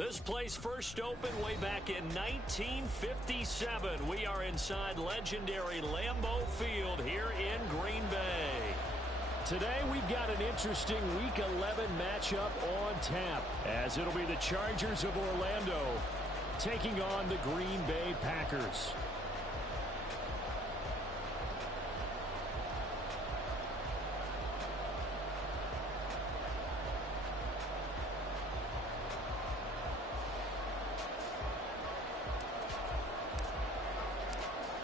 This place first opened way back in 1957. We are inside legendary Lambeau Field here in Green Bay. Today we've got an interesting Week 11 matchup on tap, as it'll be the Chargers of Orlando taking on the Green Bay Packers.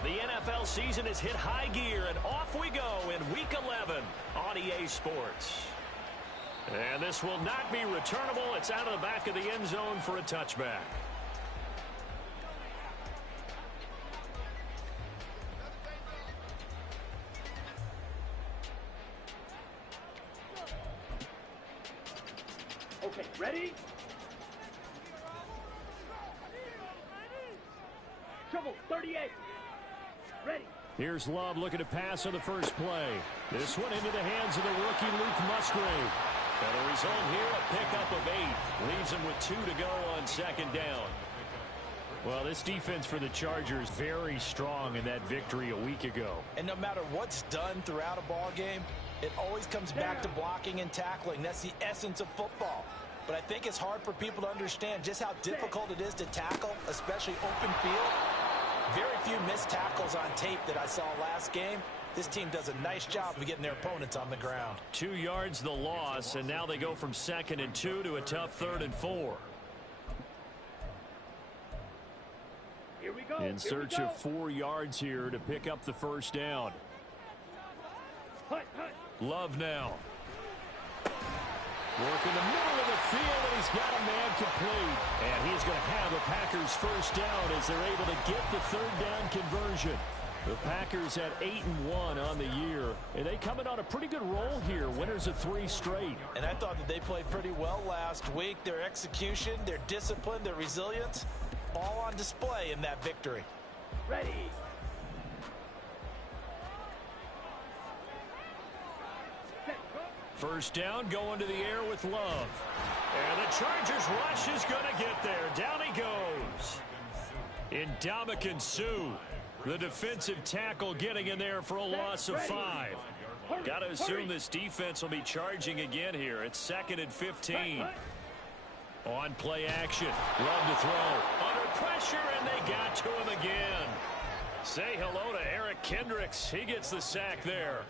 The NFL season has hit high gear, and off we go in Week 11 on EA Sports. And this will not be returnable. It's out of the back of the end zone for a touchback. Okay, ready? Trouble, 38. Ready. Here's Love looking to pass on the first play. This one into the hands of the rookie Luke Musgrave. And the result here, a pickup of 8. Leaves him with 2 to go on second down. Well, this defense for the Chargers very strong in that victory a week ago. And no matter what's done throughout a ball game, it always comes back to blocking and tackling. That's the essence of football. But I think it's hard for people to understand just how difficult it is to tackle, especially open field. Very few missed tackles on tape that I saw last game. This team does a nice job of getting their opponents on the ground. 2 yards the loss, and now they go from 2nd and 2 to a tough 3rd and 4. Here we go. In search of 4 yards here to pick up the first down. Love now. Work in the middle of the field, and he's got a man complete. And he's going to have a Packers first down as they're able to get the 3rd down conversion. The Packers at 8-1 on the year, and they come in on a pretty good roll here. Winners of 3 straight. And I thought that they played pretty well last week. Their execution, their discipline, their resilience, all on display in that victory. Ready. First down, going to the air with Love. And the Chargers rush is going to get there. Down he goes. Ndamukong Suh, the defensive tackle, getting in there for a loss of 5. Got to assume this defense will be charging again here. It's 2nd and 15. On play action. Love to throw. Under pressure, and they got to him again. Say hello to Eric Kendricks. He gets the sack there.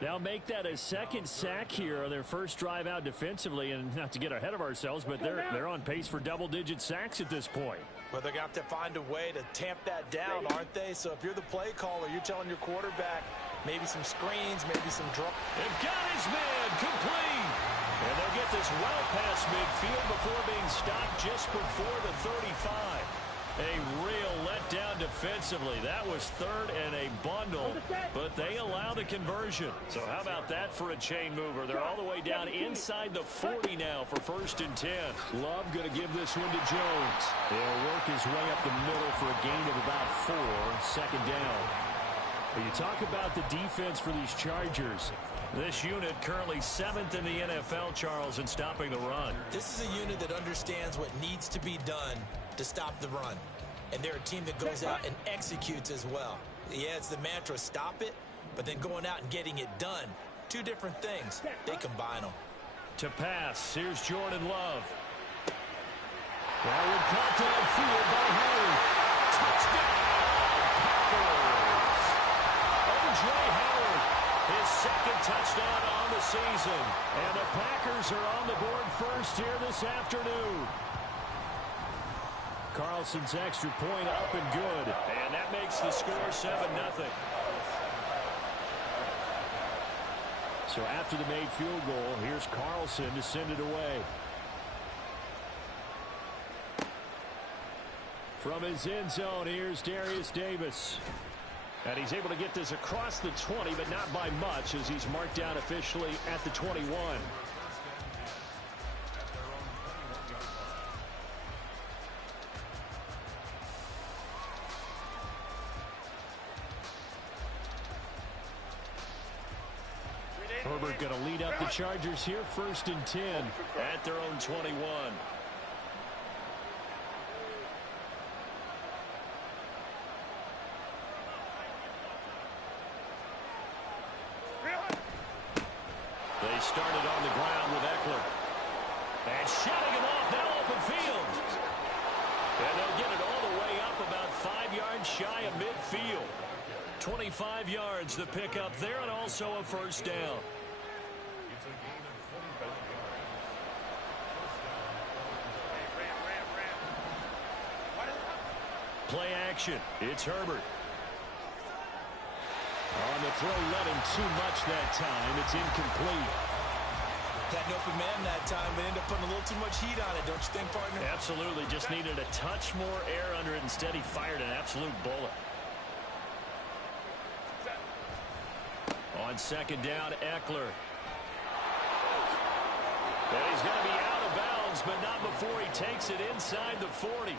They'll make that a 2nd sack here on their first drive out defensively, and not to get ahead of ourselves, but they're on pace for double-digit sacks at this point. But they're going to have to find a way to tamp that down, aren't they? So if you're the play caller, you're telling your quarterback maybe some screens, maybe some drop. They've got his man complete. And they'll get this well past midfield before being stopped just before the 35. A real letdown defensively. That was 3rd and a bundle, but they allow the conversion. So how about that for a chain mover? They're all the way down inside the 40 now for 1st and 10. Love going to give this one to Jones. He'll work his way up the middle for a gain of about 4, 2nd down. When you talk about the defense for these Chargers, this unit currently 7th in the NFL, Charles, in stopping the run. This is a unit that understands what needs to be done to stop the run. And they're a team that goes out and executes as well. Yeah, it's the mantra, stop it, but then going out and getting it done. 2 different things. They combine them. To pass, here's Jordan Love. That one caught downfield by Howard. Touchdown, Packers! O.J. Howard, his 2nd touchdown on the season. And the Packers are on the board first here this afternoon. Carlson's extra point up and good. And that makes the score 7-0. So after the made field goal, here's Carlson to send it away. From his end zone, here's Darius Davis. And he's able to get this across the 20, but not by much, as he's marked down officially at the 21. Herbert going to lead up the Chargers here, 1st and 10 at their own 21. started on the ground with Eckler. And shutting him off now, open field. And they'll get it all the way up about 5 yards shy of midfield. 25 yards the pick up there, and also a first down. Play action. It's Herbert. On the throw, let him too much that time. It's incomplete. Had an open man that time, but ended up putting a little too much heat on it, don't you think, partner? Absolutely. Just needed a touch more air under it. Instead, he fired an absolute bullet. On second down, Eckler. And he's going to be out of bounds, but not before he takes it inside the 40.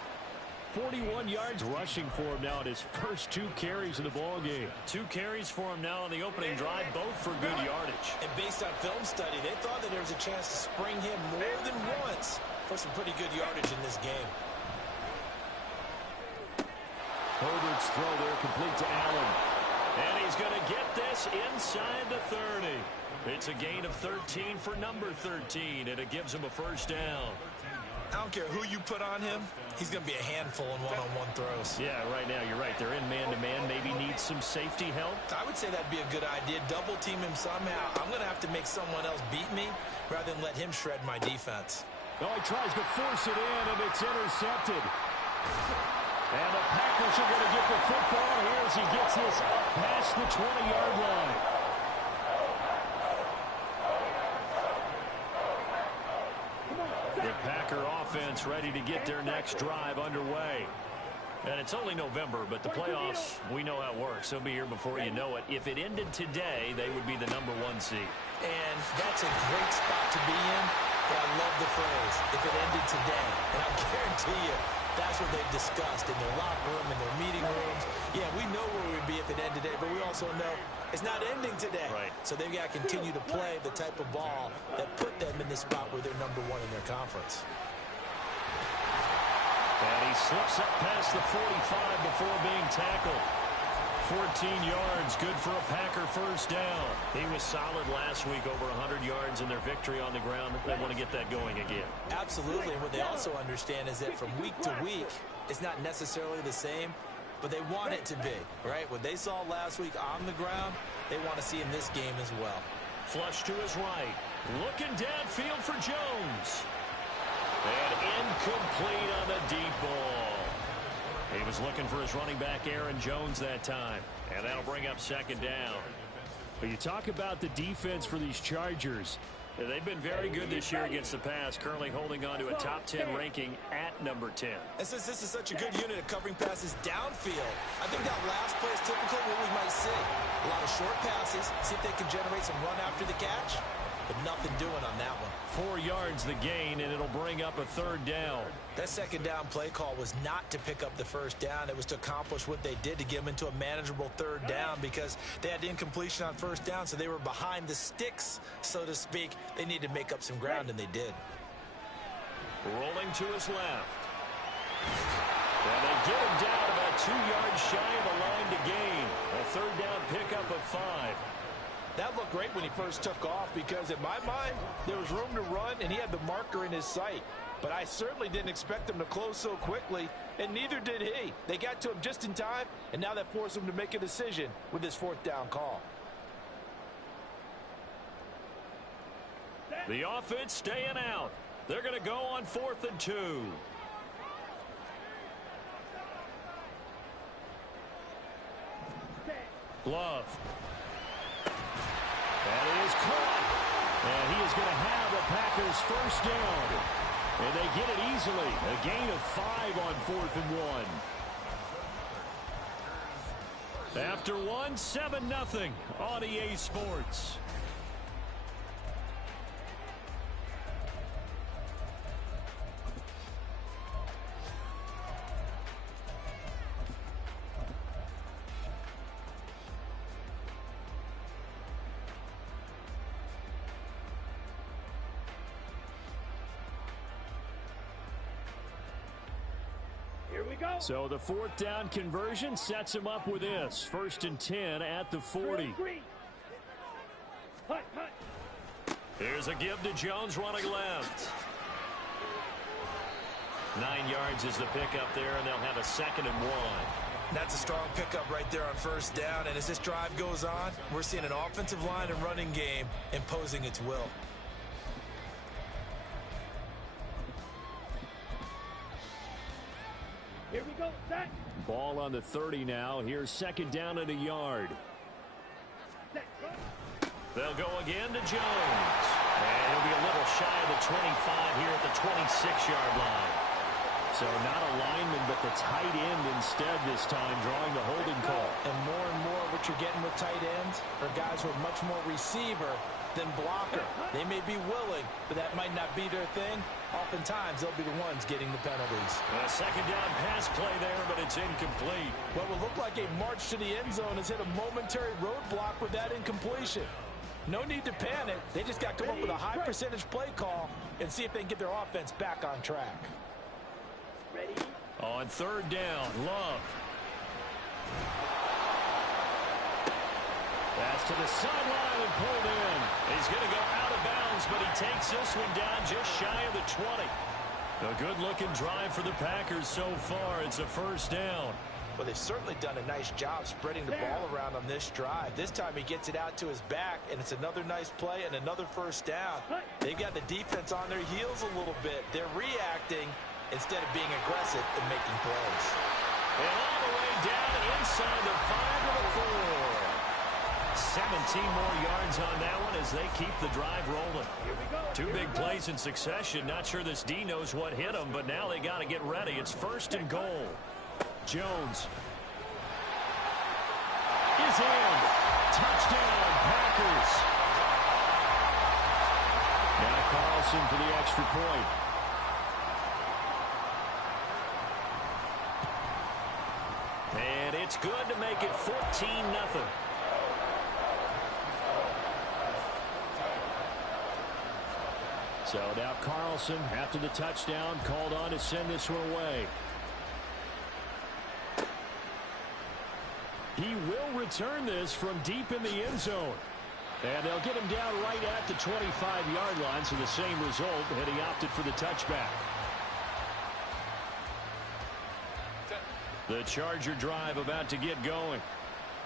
41 yards rushing for him now in his first 2 carries of the ball game. 2 carries for him now on the opening drive, both for good yardage. And based on film study, they thought that there was a chance to spring him more than once for some pretty good yardage in this game. Herbert's throw there complete to Allen. And he's going to get this inside the 30. It's a gain of 13 for number 13, and it gives him a first down. I don't care who you put on him, he's going to be a handful in one-on-one throws. Yeah, right now, you're right. They're in man-to-man. Maybe needs some safety help. I would say that'd be a good idea. Double team him somehow. I'm going to have to make someone else beat me rather than let him shred my defense. Oh, he tries to force it in, and it's intercepted. And the Packers are going to get the football here as he gets this up past the 20-yard line. The Packer offense ready to get their next drive underway. And it's only November, but the playoffs, we know how it works. They'll be here before you know it. If it ended today, they would be the number 1 seed. And that's a great spot to be in, but I love the phrase, if it ended today. And I guarantee you, that's what they've discussed in their locker room, in their meeting rooms. Yeah, we know where we'd be if it ended today, but we also know it's not ending today. Right. So they've got to continue to play the type of ball that put them in the spot where they're number 1 in their conference. And he slips up past the 45 before being tackled. 14 yards, good for a Packer first down. He was solid last week, over 100 yards in their victory on the ground. They want to get that going again. Absolutely. And what they also understand is that from week to week, it's not necessarily the same, but they want it to be, right? What they saw last week on the ground, they want to see in this game as well. Flush to his right. Looking downfield for Jones. And incomplete on the deep ball. He was looking for his running back, Aaron Jones, that time. And that'll bring up second down. But you talk about the defense for these Chargers. They've been very good this year against the pass, currently holding on to a top 10 ranking at number 10. And since this is such a good unit of covering passes downfield, I think that last play is typical of what we might see. A lot of short passes, see if they can generate some run after the catch, but nothing doing on that one. 4 yards the gain, and it'll bring up a third down. That second down play call was not to pick up the first down. It was to accomplish what they did, to get them into a manageable third down, because they had incompletion on first down, so they were behind the sticks, so to speak. They needed to make up some ground, and they did. Rolling to his left. And they get him down about 2 yards shy of the line to gain. A third down pickup of 5. That looked great when he first took off, because in my mind, there was room to run, and he had the marker in his sight. But I certainly didn't expect him to close so quickly, and neither did he. They got to him just in time, and now that forced him to make a decision with his fourth down call. The offense staying out. They're going to go on 4th and 2. Love. And it is caught. And he is going to have the Packers first down. And they get it easily. A gain of 5 on 4th and 1. After 1, 7-0 on EA Sports. So the 4th down conversion sets him up with this. 1st and 10 at the 40. Here's a give to Jones running left. 9 yards is the pickup there, and they'll have a 2nd and 1. That's a strong pickup right there on first down. And as this drive goes on, we're seeing an offensive line and running game imposing its will. Here we go, set. Ball on the 30 now. Here's 2nd down and a yard. Set, go. They'll go again to Jones. And he'll be a little shy of the 25 here at the 26-yard line. So not a lineman, but the tight end instead this time, drawing the holding call. And more what you're getting with tight ends are guys who are much more receiver than blocker. They may be willing, but that might not be their thing. Oftentimes, they'll be the ones getting the penalties. A 2nd down pass play there, but it's incomplete. What will look like a march to the end zone has hit a momentary roadblock with that incompletion. No need to panic. They just got to come up with a high percentage play call and see if they can get their offense back on track. Ready? On 3rd down, Love. Pass to the sideline and pulled in. He's going to go out of bounds, but he takes this one down just shy of the 20. A good-looking drive for the Packers so far. It's a 1st down. Well, they've certainly done a nice job spreading the ball around on this drive. This time he gets it out to his back, and it's another nice play and another 1st down. They've got the defense on their heels a little bit. They're reacting instead of being aggressive and making plays. And all the way down inside the 5 to the 4. 17 more yards on that one as they keep the drive rolling. Here we go. 2 big plays in succession. Not sure this D knows what hit him, but now they got to get ready. It's 1st and goal. Jones is in. Touchdown, Packers. Now Carlson for the extra point. And it's good to make it 14-0. So now Carlson, after the touchdown, called on to send this one away. He will return this from deep in the end zone. And they'll get him down right at the 25-yard line, so the same result, and he opted for the touchback. The Charger drive about to get going.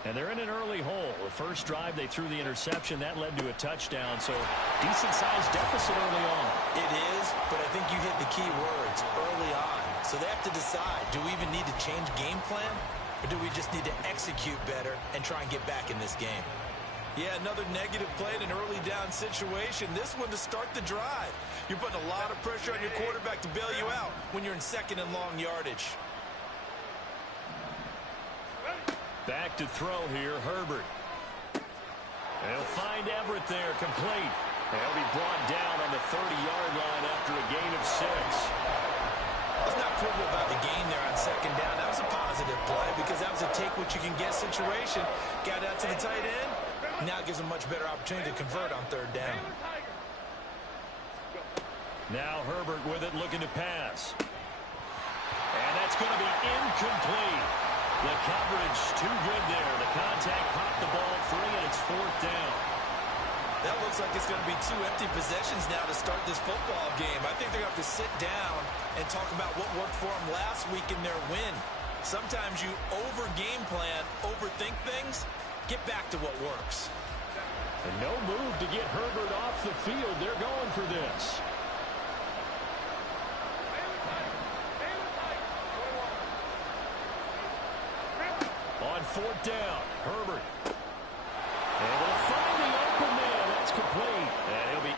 And they're in an early hole. The first drive, they threw the interception. That led to a touchdown, so decent-sized deficit early on. It is, but I think you hit the key words, early on. So they have to decide, do we even need to change game plan, or do we just need to execute better and try and get back in this game? Yeah, another negative play in an early down situation. This one to start the drive. You're putting a lot of pressure on your quarterback to bail you out when you're in 2nd and long yardage. Back to throw here, Herbert. They'll find Everett there, complete. They'll be brought down on the 30-yard line after a gain of 6. Let's not quibble about the gain there on 2nd down. That was a positive play because that was a take-what-you-can-get situation. Got out to the tight end. Now it gives them a much better opportunity to convert on 3rd down. Now Herbert with it, looking to pass. And that's going to be incomplete. The coverage too good there. The contact popped the ball free, and it's 4th down. That looks like it's going to be 2 empty possessions now to start this football game. I think they're going to have to sit down and talk about what worked for them last week in their win. Sometimes you over-game plan, overthink things. Get back to what works. And no move to get Herbert off the field. They're going for this. On 4th down, Herbert. Able to find the open man. That's complete. And he'll be...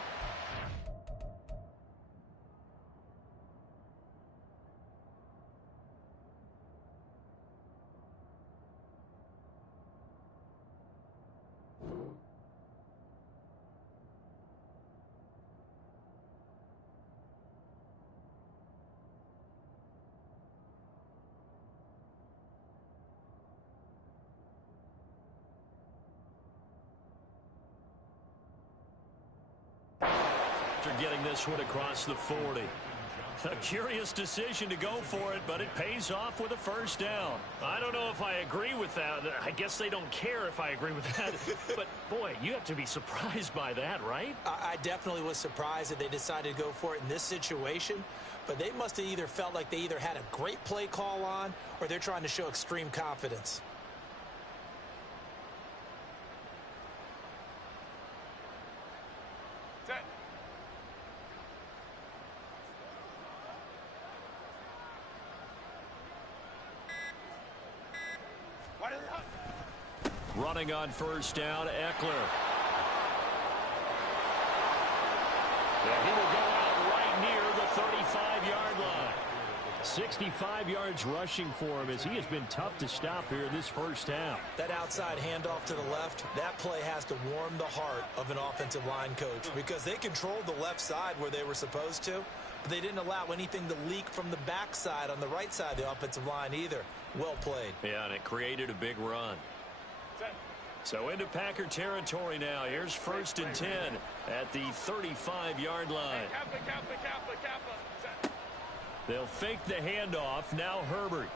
Getting this one across the 40. A curious decision to go for it, but it pays off with a first down. I don't know if I agree with that. I guess they don't care if I agree with that. But, boy, you have to be surprised by that, right? I definitely was surprised that they decided to go for it in this situation. But they must have either felt like they either had a great play call on or they're trying to show extreme confidence. Running on first down, Eckler. And he will go out right near the 35-yard line. 65 yards rushing for him as he has been tough to stop here in this first half. That outside handoff to the left, that play has to warm the heart of an offensive line coach because they controlled the left side where they were supposed to, but they didn't allow anything to leak from the backside on the right side of the offensive line either. Well played. Yeah, and it created a big run. So into Packer territory now. Here's first and 10 at the 35-yard line. They'll fake the handoff. Now Herbert.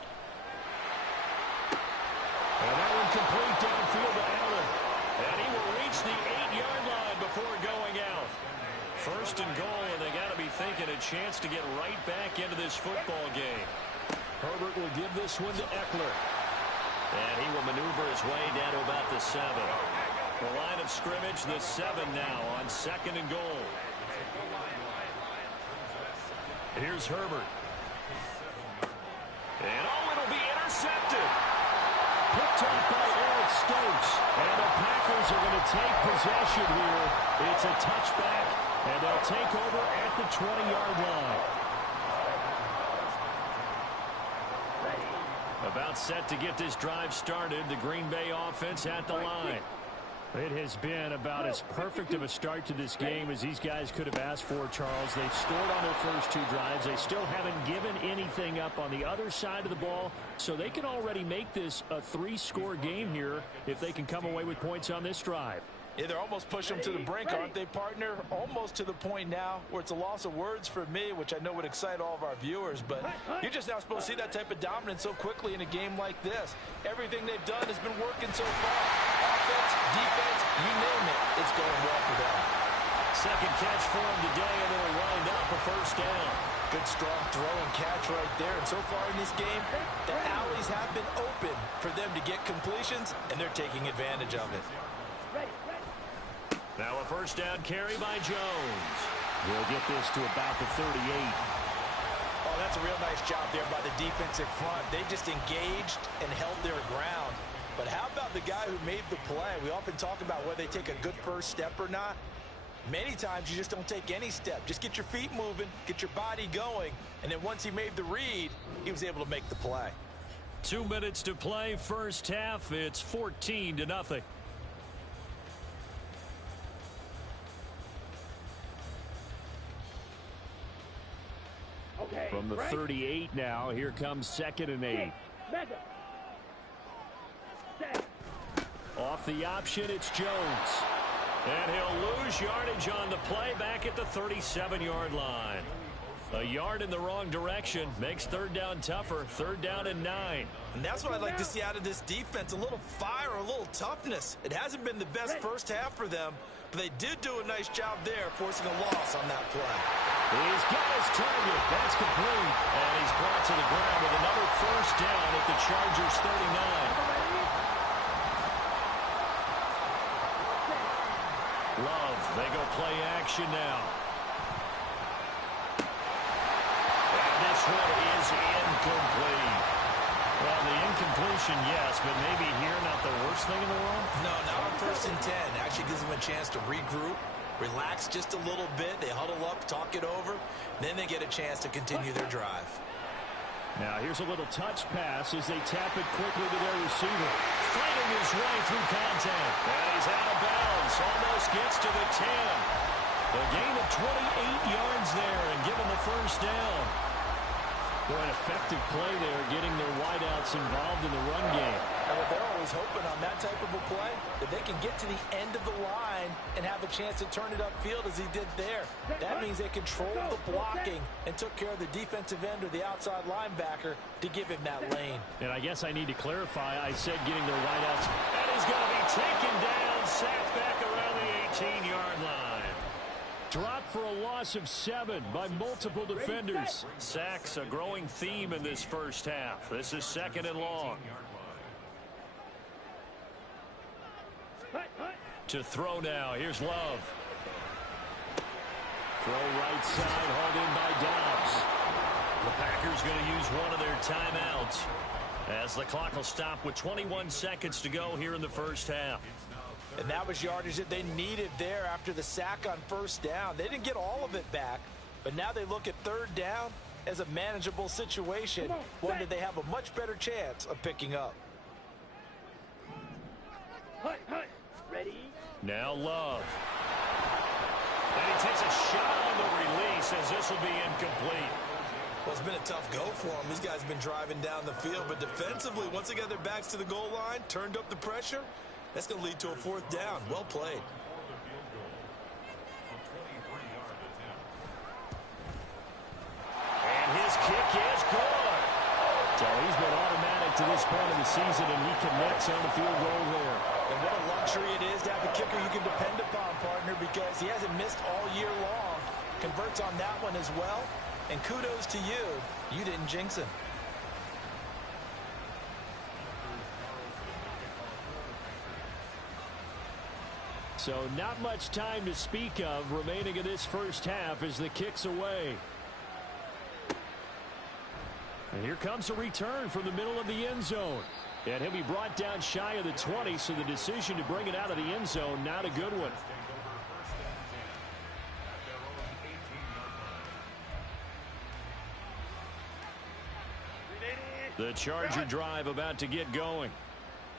And that one complete downfield to Allen. And he will reach the 8-yard line before going out. First and goal, and they got to be thinking a chance to get right back into this football game. Herbert will give this one to Eckler. And he will maneuver his way down to about the 7. The line of scrimmage, the 7 now on second and goal. Here's Herbert. And it'll be intercepted. Picked up by Eric Stokes. And the Packers are going to take possession here. It's a touchback, and they'll take over at the 20-yard line. About set to get this drive started. The Green Bay offense at the line. It has been about as perfect of a start to this game as these guys could have asked for, Charles. They've scored on their first 2 drives. They still haven't given anything up on the other side of the ball, so they can already make this a 3-score game here if they can come away with points on this drive. Yeah, they're almost pushing them to the brink, aren't they, partner? Almost to the point now where it's a loss of words for me, which I know would excite all of our viewers, but you're just not supposed to see that type of dominance so quickly in a game like this. Everything they've done has been working so far. Offense, defense, you name it, it's going well for them. Second catch for him today, and they'll wind up a first down. Good strong throw and catch right there. And so far in this game, the alleys have been open for them to get completions, and they're taking advantage of it. Now a first down carry by Jones. We'll get this to about the 38. Oh, that's a real nice job there by the defensive front. They just engaged and held their ground. But how about the guy who made the play? We often talk about whether they take a good first step or not. Many times you just don't take any step. Just get your feet moving, get your body going, and then once he made the read, he was able to make the play. 2 minutes to play, first half. It's 14-0. From the 38 now, here comes second and 8. Off the option, it's Jones. And he'll lose yardage on the play back at the 37-yard line. A yard in the wrong direction makes third down tougher. Third down and 9. And that's what I'd like to see out of this defense. A little fire, a little toughness. It hasn't been the best first half for them, but they did do a nice job there, forcing a loss on that play. He's got his target. That's complete. And he's brought to the ground with another first down at the Chargers 39. Love, they go play action now. And this one is incomplete. Well, the incompletion, yes, but maybe here not the worst thing in the world? No, not on first and 10. Actually gives them a chance to regroup, relax just a little bit. They huddle up, talk it over, then they get a chance to continue their drive. Now here's a little touch pass as they tap it quickly to their receiver. Fighting his way through contact. And he's out of bounds. Almost gets to the 10. A gain of 28 yards there and given the first down. Boy, an effective play there, getting their wideouts involved in the run game. And what they're always hoping on that type of a play, that they can get to the end of the line and have a chance to turn it upfield as he did there. That means they controlled the blocking and took care of the defensive end or the outside linebacker to give him that lane. And I guess I need to clarify, I said getting their wideouts. And he's going to be taken down, sacked back around the 18-yard line. Dropped for a loss of 7 by multiple defenders. Sacks a growing theme in this first half. This is 2nd and long. To throw now. Here's Love. Throw right side, hauled in by Dobbs. The Packers going to use one of their timeouts as the clock will stop with 21 seconds to go here in the first half. And that was yardage that they needed there after the sack on first down. They didn't get all of it back, but now they look at third down as a manageable situation, one that they have a much better chance of picking up. Ready? Now Love. And he takes a shot on the release as this will be incomplete. Well, it's been a tough go for them. These guys have been driving down the field, but defensively, once they got their backs to the goal line, turned up the pressure, that's going to lead to a 4th down. Well played. And his kick is good. So he's been automatic to this point of the season, and he connects on the field goal there. And what a luxury it is to have a kicker you can depend upon, partner, because he hasn't missed all year long. Converts on that one as well. And kudos to you. You didn't jinx him. So not much time to speak of remaining in this first half as the kick's away. And here comes a return from the middle of the end zone. And he'll be brought down shy of the 20, so the decision to bring it out of the end zone, not a good one. The Charger drive about to get going.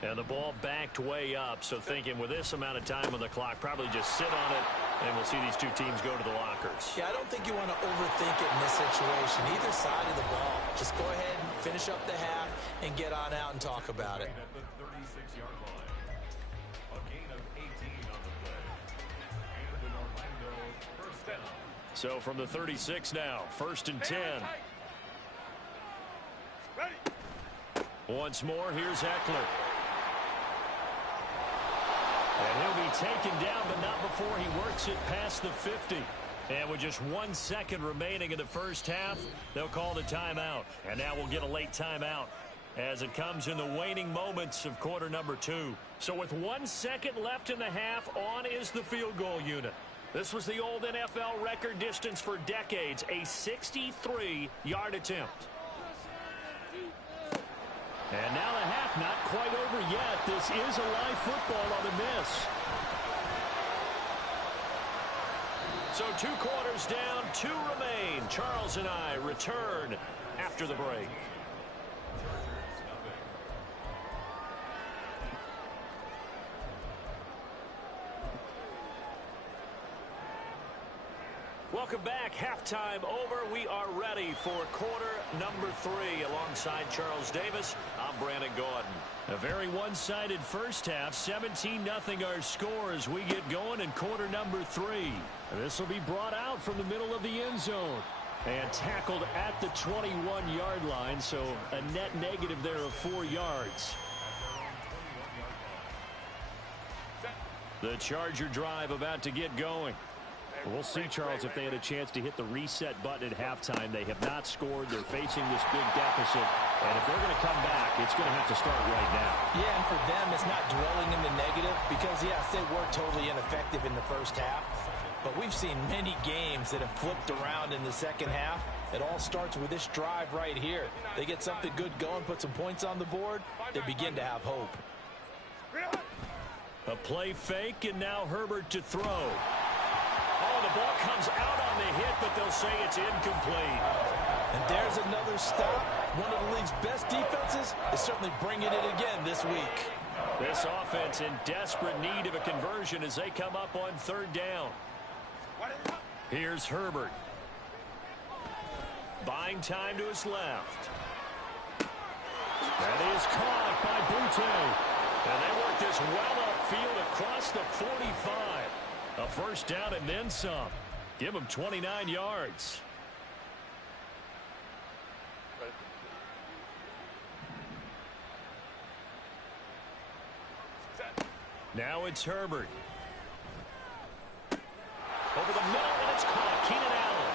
And the ball backed way up, so thinking with this amount of time on the clock, probably just sit on it, and we'll see these two teams go to the lockers. Yeah, I don't think you want to overthink it in this situation. Either side of the ball. Just go ahead and finish up the half and get on out and talk about it. So from the 36 now, 1st and 10. Once more, here's Eckler. And he'll be taken down, but not before he works it past the 50. And with just 1 second remaining in the first half, they'll call the timeout. And now we'll get a late timeout as it comes in the waning moments of quarter number 2. So with 1 second left in the half, on is the field goal unit. This was the old NFL record distance for decades, a 63-yard attempt. And now the half not quite over yet. This is a live football on the miss. So 2 quarters down, 2 remain. Charles and I return after the break. Welcome back. Halftime over. We are ready for quarter number 3. Alongside Charles Davis, I'm Brandon Gaudin. A very one-sided first half. 17-0 our score as we get going in quarter number 3. This will be brought out from the middle of the end zone and tackled at the 21-yard line, so a net negative there of 4 yards. The Charger drive about to get going. We'll see, Charles, if they had a chance to hit the reset button at halftime. They have not scored. They're facing this big deficit. And if they're going to come back, it's going to have to start right now. Yeah, and for them, it's not dwelling in the negative because, yes, they were totally ineffective in the first half. But we've seen many games that have flipped around in the second half. It all starts with this drive right here. They get something good going, put some points on the board, they begin to have hope. A play fake, and now Herbert to throw. Oh, the ball comes out on the hit, but they'll say it's incomplete. And there's another stop. One of the league's best defenses is certainly bringing it again this week. This offense in desperate need of a conversion as they come up on 3rd down. Here's Herbert. Buying time to his left. That is caught by Butte. And they work this well upfield across the 45. A first down and then some. Give them 29 yards. Now it's Herbert. Over the middle, and it's caught. Keenan Allen.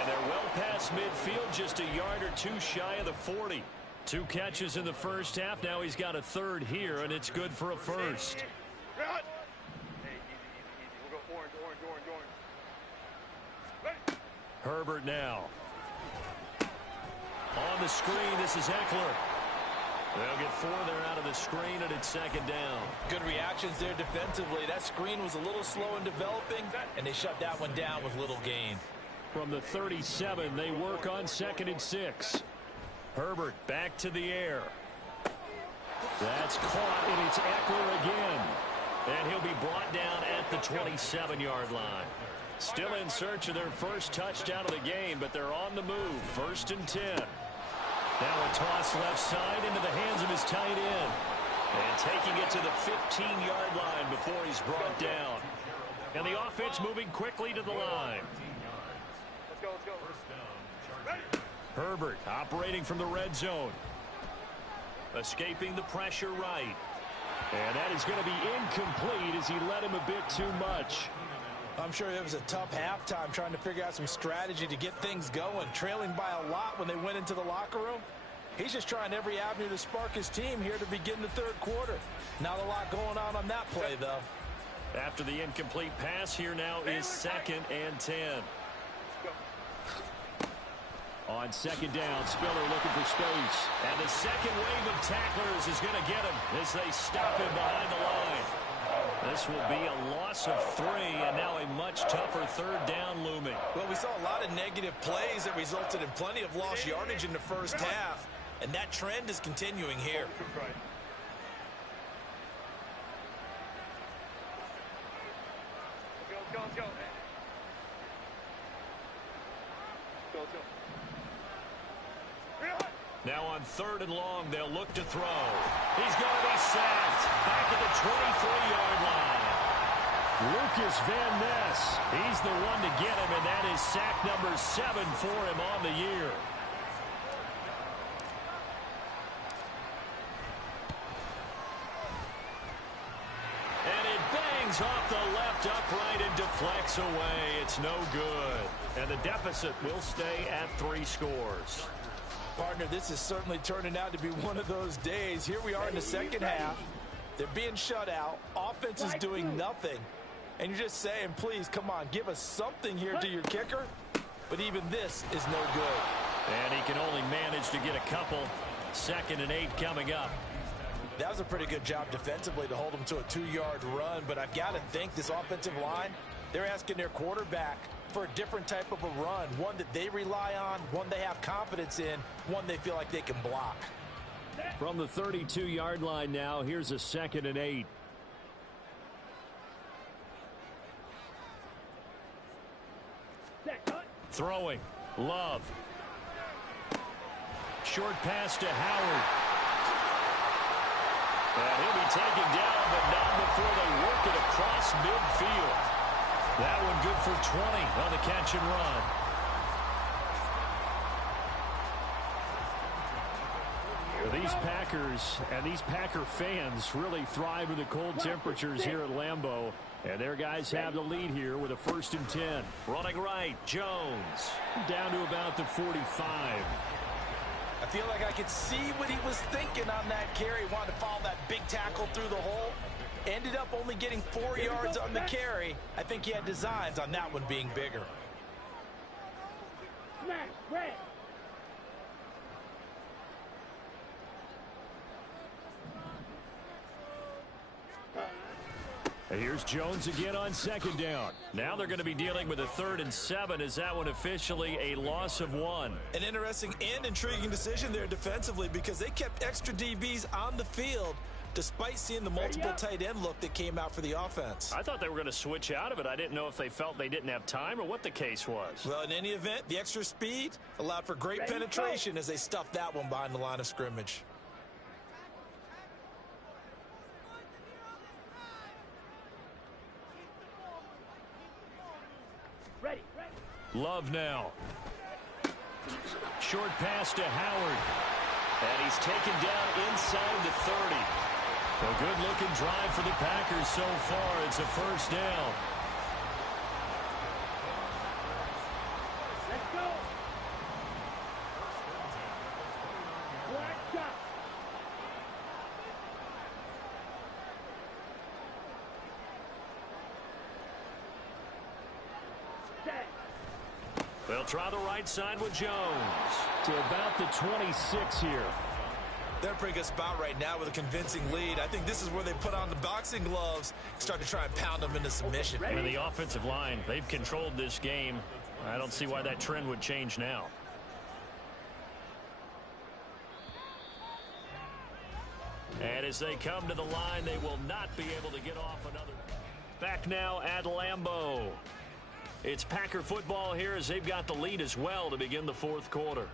And they're well past midfield, just a yard or two shy of the 40. 2 catches in the first half. Now he's got a third here, and it's good for a first. Herbert now. On the screen, this is Eckler. They'll get 4 there out of the screen, and it's second down. Good reactions there defensively. That screen was a little slow in developing, and they shut that one down with little gain. From the 37, they work on 2nd and 6. Herbert back to the air. That's caught, and it's Eckler again. And he'll be brought down at the 27-yard line. Still in search of their first touchdown of the game, but they're on the move. 1st and 10. Now a toss left side into the hands of his tight end. And taking it to the 15-yard line before he's brought down. And the offense moving quickly to the line. Let's go. Herbert operating from the red zone. Escaping the pressure right. And that is going to be incomplete as he led him a bit too much. I'm sure it was a tough halftime trying to figure out some strategy to get things going. Trailing by a lot when they went into the locker room. He's just trying every avenue to spark his team here to begin the 3rd quarter. Not a lot going on that play, though. After the incomplete pass, here now is 2nd and 10. On 2nd down, Spiller looking for space. And the second wave of tacklers is going to get him as they stop him behind the line. This will be a loss of 3, and now a much tougher 3rd down looming. Well, we saw a lot of negative plays that resulted in plenty of lost yardage in the first half, and that trend is continuing here. Let's go. Now on 3rd and long, they'll look to throw. He's going to be sacked back at the 23-yard line. Lucas Van Ness, he's the one to get him, and that is sack number 7 for him on the year. And it bangs off the left upright and deflects away. It's no good. And the deficit will stay at 3 scores. Partner, this is certainly turning out to be one of those days. Here we are in the second half. They're being shut out. Offense is doing nothing. And you're just saying, please, come on, give us something here to your kicker. But even this is no good. And he can only manage to get a couple. 2nd and 8 coming up. That was a pretty good job defensively to hold them to a 2-yard run. But I've got to think this offensive line, they're asking their quarterback for a different type of a run, one that they rely on, one they have confidence in, one they feel like they can block. From the 32-yard line now, here's a 2nd and 8. Throwing. Love. Short pass to Howard. And he'll be taken down, but not before they work it across midfield. That one good for 20 on the catch and run. These Packers and these Packer fans really thrive in the cold temperatures here at Lambeau. And their guys have the lead here with a 1st and 10. Running right, Jones. Down to about the 45. I feel like I could see what he was thinking on that carry. Wanted to follow that big tackle through the hole. Ended up only getting 4 yards on the carry. I think he had designs on that one being bigger. Smash, red. And here's Jones again on 2nd down. Now they're going to be dealing with a 3rd and 7. Is that one officially a loss of 1? An interesting and intriguing decision there defensively because they kept extra DBs on the field despite seeing the multiple tight end look that came out for the offense. I thought they were going to switch out of it. I didn't know if they felt they didn't have time or what the case was. Well, in any event, the extra speed allowed for great penetration as they stuffed that one behind the line of scrimmage. Love now. Short pass to Howard. And he's taken down inside the 30. A good-looking drive for the Packers so far. It's a first down. Let's go. Black shot. Set. They'll try the right side with Jones. To about the 26 here. They're in a pretty good spot right now with a convincing lead. I think this is where they put on the boxing gloves, start to try and pound them into submission. And the offensive line, they've controlled this game. I don't see why that trend would change now. And as they come to the line, they will not be able to get off another. Back now at Lambeau. It's Packer football here as they've got the lead as well to begin the fourth quarter.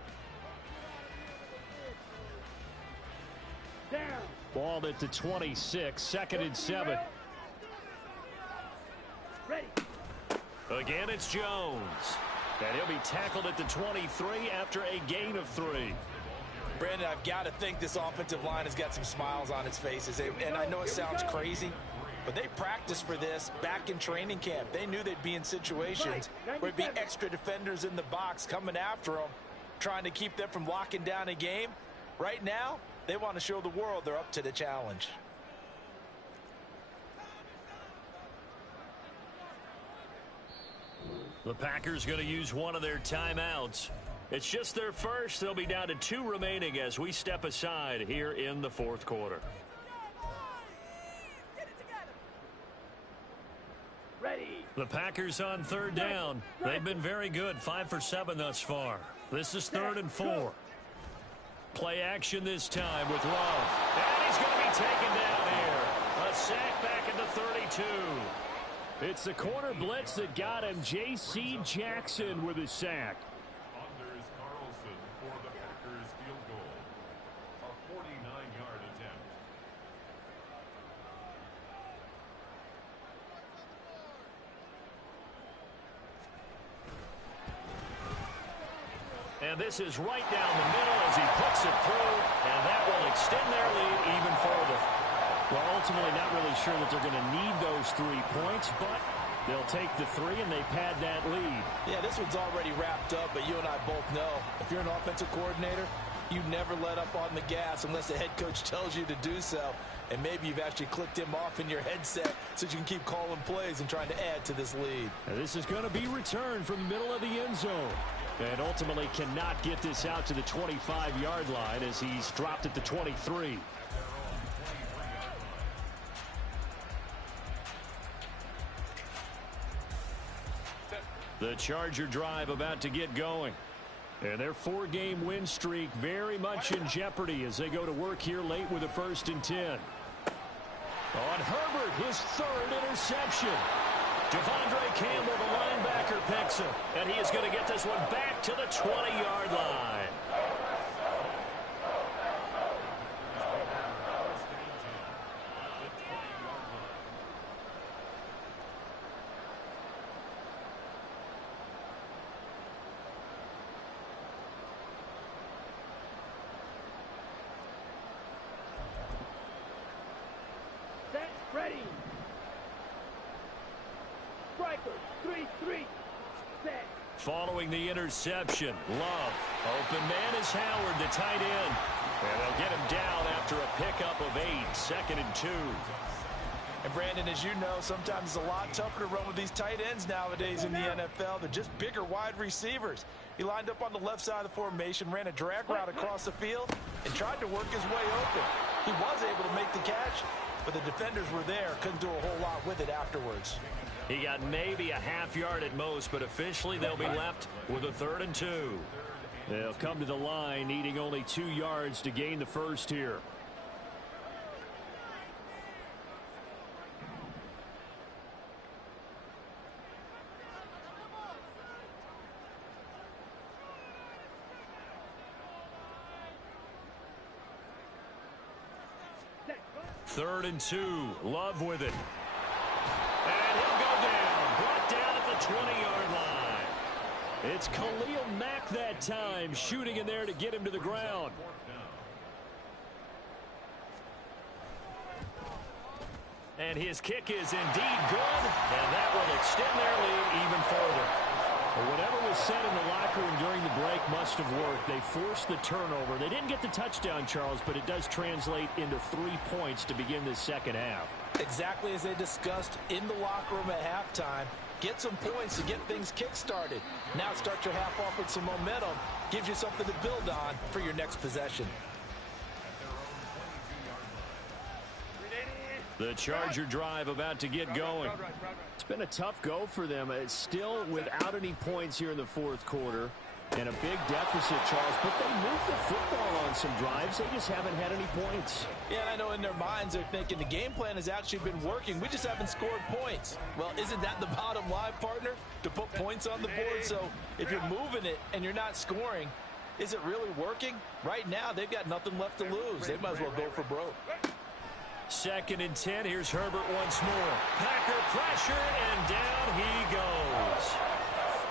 Down. Ball at the 26, 2nd and 7. Ready. Again, it's Jones. And he'll be tackled at the 23 after a gain of 3. Brandon, I've got to think this offensive line has got some smiles on its faces. And I know it sounds crazy, but they practiced for this back in training camp. They knew they'd be in situations where it'd be extra defenders in the box coming after them, trying to keep them from locking down a game. Right now, they want to show the world they're up to the challenge. The Packers going to use one of their timeouts. It's just their first. They'll be down to 2 remaining as we step aside here in the fourth quarter. Ready. The Packers on 3rd down. They've been very good, 5 for 7 thus far. This is 3rd and 4. Play action this time with Love. And he's going to be taken down here. A sack back at the 32. It's the corner blitz that got him. J.C. Jackson with his sack. Anders Carlson for the Packers field goal. A 49-yard attempt. And this is right down the middle as he puts it through, and that will extend their lead even further. Well, ultimately not really sure that they're going to need those 3 points, but they'll take the 3 and they pad that lead. Yeah, this one's already wrapped up, but you and I both know if you're an offensive coordinator, you never let up on the gas unless the head coach tells you to do so. And maybe you've actually clicked him off in your headset so you can keep calling plays and trying to add to this lead. And this is going to be returned from the middle of the end zone. And ultimately cannot get this out to the 25-yard line as he's dropped at the 23. The Charger drive about to get going. And their 4-game win streak very much in jeopardy as they go to work here late with a 1st and 10. On Herbert, his 3rd interception. Devondre Campbell, the linebacker, picks him. And he is going to get this one back to the 20-yard line. Set. Ready. Striker. 3-3. Set. Following the interception, Love. Open man is Howard, the tight end. And they'll get him down after a pickup of 8, 2nd and 2. And Brandon, as you know, sometimes it's a lot tougher to run with these tight ends nowadays in the NFL. They're just bigger wide receivers. He lined up on the left side of the formation, ran a drag route across the field, and tried to work his way open. He was able to make the catch, but the defenders were there, couldn't do a whole lot with it afterwards. He got maybe a half yard at most, but officially they'll be left with a 3rd and 2. They'll come to the line needing only 2 yards to gain the first here. Set. 3rd and 2. Love with it. And he'll go down. Brought down at the 20-yard line. It's Khalil Mack that time, shooting in there to get him to the ground. And his kick is indeed good, and that will extend their lead even further. But whatever was said in the locker room during the break must have worked. They forced the turnover. They didn't get the touchdown, Charles, but it does translate into 3 points to begin this second half. Exactly as they discussed in the locker room at halftime. Get some points to get things kick-started. Now start your half off with some momentum. Gives you something to build on for your next possession. The Charger drive about to get going. It's been a tough go for them. It's still without any points here in the fourth quarter. And a big deficit, Charles. But they moved the football on some drives. They just haven't had any points. Yeah, and I know in their minds they're thinking the game plan has actually been working. We just haven't scored points. Well, isn't that the bottom line, partner? To put points on the board. So if you're moving it and you're not scoring, is it really working? Right now, they've got nothing left to lose. They might as well go for broke. 2nd and 10. Here's Herbert once more. Packer pressure, and down he goes.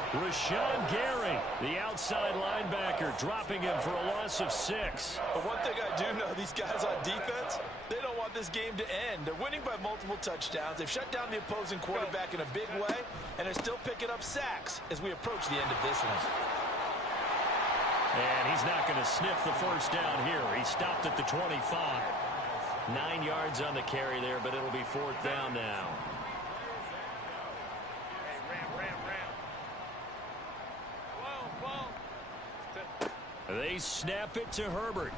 Rashawn Gary, the outside linebacker, dropping him for a loss of 6. But one thing I do know, these guys on defense, they don't want this game to end. They're winning by multiple touchdowns. They've shut down the opposing quarterback in a big way, and they're still picking up sacks as we approach the end of this one. And he's not going to sniff the first down here. He stopped at the 25. 9 yards on the carry there, but it'll be 4th down now. They snap it to Herbert.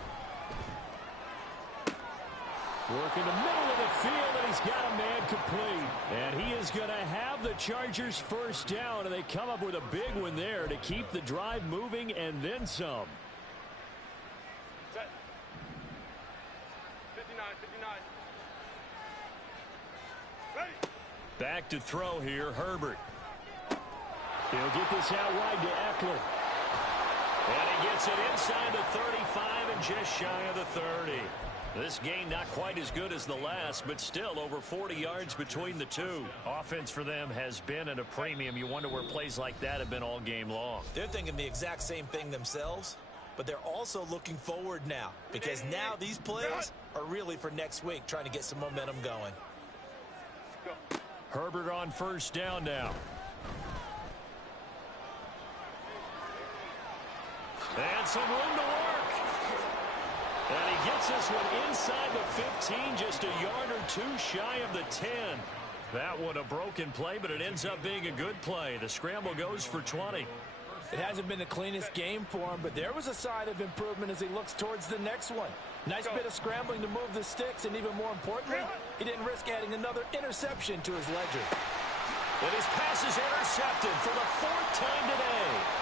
Work in the middle of the field, and he's got a man complete. And he is going to have the Chargers first down, and they come up with a big one there to keep the drive moving and then some. 59. Back to throw here, Herbert. He'll get this out wide to Eckler. And he gets it inside the 35 and just shy of the 30. This game not quite as good as the last, but still over 40 yards between the two. Offense for them has been at a premium. You wonder where plays like that have been all game long. They're thinking the exact same thing themselves, but they're also looking forward now, because now these plays are really for next week, trying to get some momentum going. Herbert on first down now. And some room to work. And he gets this one inside the 15, just a yard or two shy of the 10. That one a broken play, but it ends up being a good play. The scramble goes for 20. It hasn't been the cleanest game for him, but there was a sign of improvement as he looks towards the next one. Nice bit of scrambling to move the sticks, and even more importantly, he didn't risk adding another interception to his ledger. And his pass is intercepted for the 4th time today.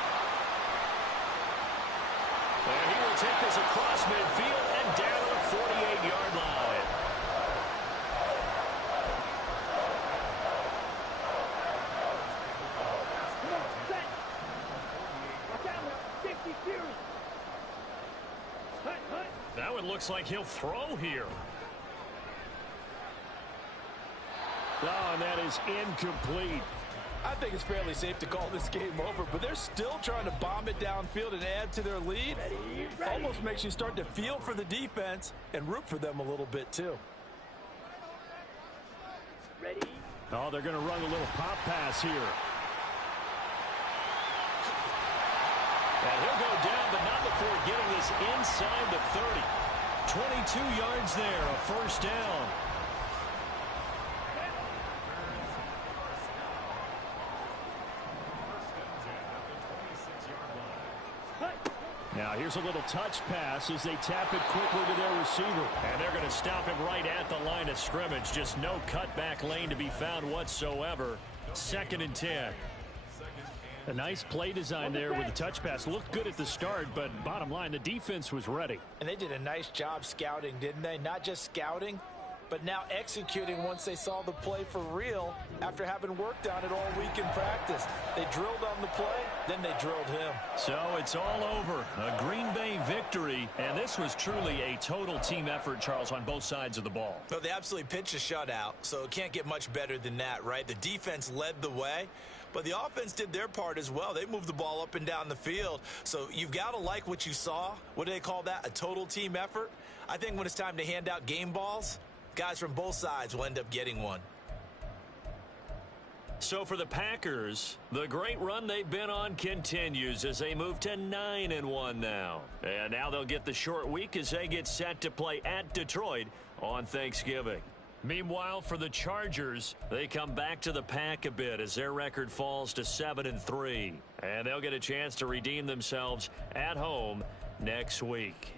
And he will take this across midfield and down to the 48-yard line. Come on, set. Watch out now. 50 series. Hunt. That one looks like he'll throw here. Oh, and that is incomplete. I think it's fairly safe to call this game over, but they're still trying to bomb it downfield and add to their lead. Ready. Almost makes you start to feel for the defense and root for them a little bit, too. Ready. Oh, they're going to run a little pop pass here. And he'll go down, but not before getting this inside the 30. 22 yards there, a first down. Now here's a little touch pass as they tap it quickly to their receiver. And they're going to stop him right at the line of scrimmage. Just no cutback lane to be found whatsoever. 2nd and 10. A nice play design there with the touch pass. Looked good at the start, but bottom line, the defense was ready. And they did a nice job scouting, didn't they? Not just scouting, but now executing once they saw the play for real after having worked on it all week in practice. They drilled on the play, then they drilled him. So it's all over. A Green Bay victory, and this was truly a total team effort, Charles, on both sides of the ball. No, they absolutely pitched a shutout, so it can't get much better than that, right? The defense led the way, but the offense did their part as well. They moved the ball up and down the field. So you've got to like what you saw. What do they call that? A total team effort? I think when it's time to hand out game balls, guys from both sides will end up getting one. So for the Packers, the great run they've been on continues as they move to 9-1 now. And now they'll get the short week as they get set to play at Detroit on Thanksgiving. Meanwhile, for the Chargers, they come back to the pack a bit as their record falls to 7-3. And they'll get a chance to redeem themselves at home next week.